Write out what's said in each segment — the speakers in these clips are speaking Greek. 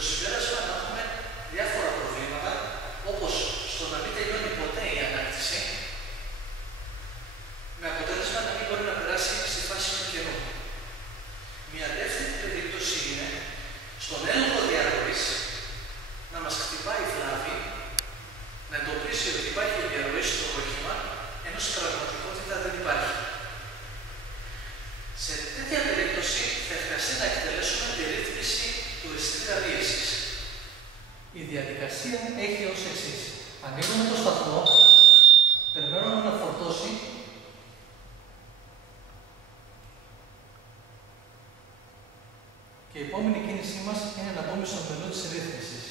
το συμπέρασμα να έχουμε διάφορα προβλήματα, όπως στο να μην τελειώνει ποτέ η ανάκτηση, με αποτέλεσμα να μην μπορεί να περάσει στη φάση του κενού. Μια δεύτερη περίπτωση είναι στον έλεγχο διαρροής να μας χτυπάει η φλάβη, να εντοπίσει ότι υπάρχει διαρροή στο όχημα, ενώ στην πραγματικότητα δεν υπάρχει. Σε τέτοια περίπτωση θα χρειαστεί να εκτελέσουμε τη ρύθμιση του αισθητήρα πίεσης. Η διαδικασία έχει ως εξής. Ανοίγουμε το σταθμό, περιμένουμε να φορτώσει και η επόμενη κίνησή μας είναι να μπούμε στο μενού της ρύθμισης.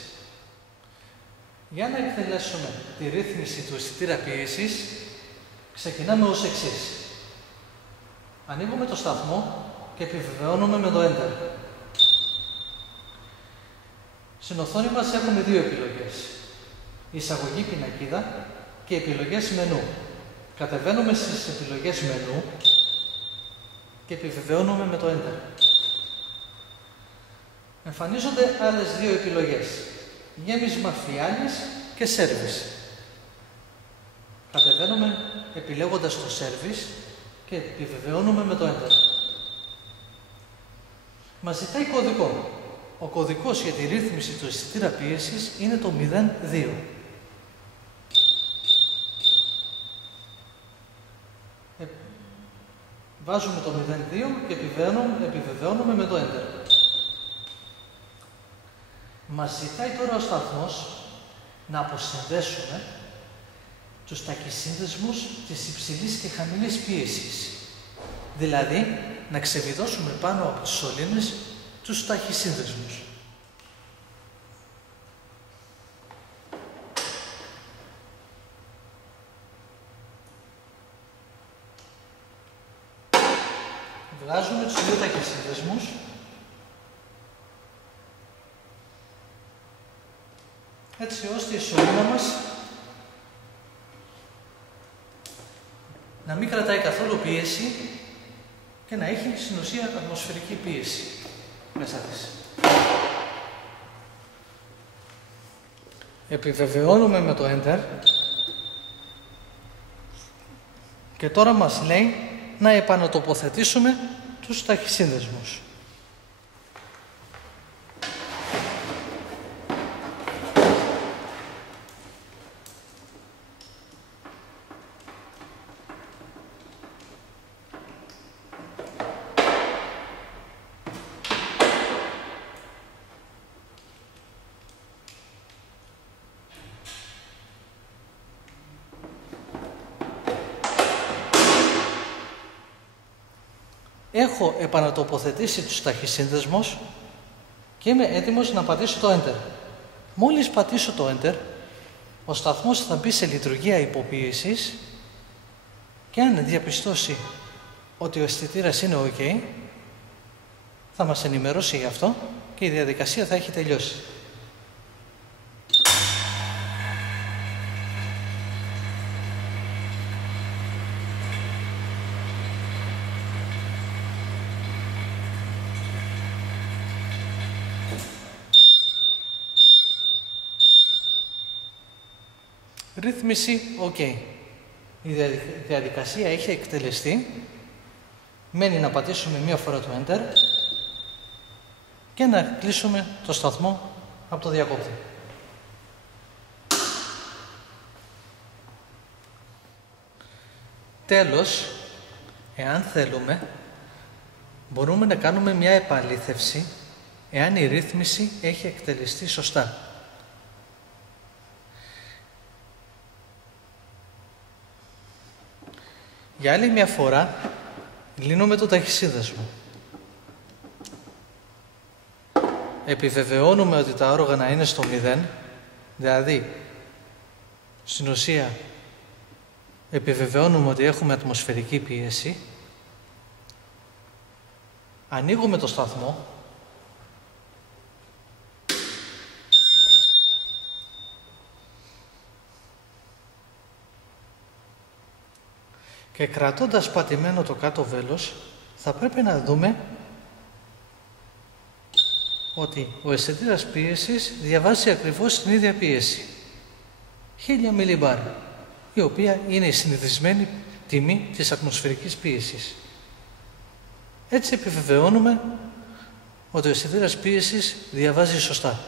Για να εκτελέσουμε τη ρύθμιση του αισθητήρα πίεσης, ξεκινάμε ως εξής. Ανοίγουμε το σταθμό και επιβεβαιώνουμε με το Enter. Στην οθόνη μας έχουμε δύο επιλογές. Εισαγωγή πινακίδα και επιλογές μενού. Κατεβαίνουμε στις επιλογές μενού και επιβεβαιώνουμε με το Enter. Εμφανίζονται άλλες δύο επιλογές. Γέμισμα φιάλης και Service. Κατεβαίνουμε επιλέγοντας το Service και επιβεβαιώνουμε με το Enter. Μας ζητάει κωδικό. Ο κωδικός για τη ρύθμιση του αισθητήρα πίεσης είναι το 02. Βάζουμε το 02 και επιβεβαιώνουμε με το Enter. Μας ζητάει τώρα ο σταθμός να αποσυνδέσουμε τους ταχυσύνδεσμους της υψηλής και χαμηλής πίεσης. Δηλαδή, να ξεβιδώσουμε πάνω από τις σωλήνες τους ταχυσύνδεσμους. Βγάζουμε τους δύο ταχυσύνδεσμους έτσι ώστε η σωλήνα μας να μην κρατάει καθόλου πίεση και να έχει στην ουσία ατμοσφαιρική πίεση μέσα της. Επιβεβαιώνουμε με το Enter και τώρα μας λέει να επανατοποθετήσουμε τους ταχυσύνδεσμους. Έχω επανατοποθετήσει τους ταχυσύνδεσμους και είμαι έτοιμος να πατήσω το Enter. Μόλις πατήσω το Enter, ο σταθμός θα μπει σε λειτουργία υποπίεσης και αν διαπιστώσει ότι ο αισθητήρας είναι OK, θα μας ενημερώσει γι' αυτό και η διαδικασία θα έχει τελειώσει. Ρύθμιση OK. Η διαδικασία έχει εκτελεστεί. Μένει να πατήσουμε μία φορά το Enter και να κλείσουμε το σταθμό από το διακόπτη. Τέλος, εάν θέλουμε, μπορούμε να κάνουμε μια επαλήθευση εάν η ρύθμιση έχει εκτελεστεί σωστά. Για άλλη μια φορά, λύνουμε το ταχυσύνδεσμο. Επιβεβαιώνουμε ότι τα όργανα είναι στο 0, δηλαδή, στην ουσία, επιβεβαιώνουμε ότι έχουμε ατμοσφαιρική πίεση. Ανοίγουμε το σταθμό. Και κρατώντας πατημένο το κάτω βέλος, θα πρέπει να δούμε ότι ο αισθητήρας πίεσης διαβάζει ακριβώς την ίδια πίεση. 1000 μιλιμπάρ, η οποία είναι η συνηθισμένη τιμή της ατμοσφαιρικής πίεσης. Έτσι επιβεβαιώνουμε ότι ο αισθητήρας πίεσης διαβάζει σωστά.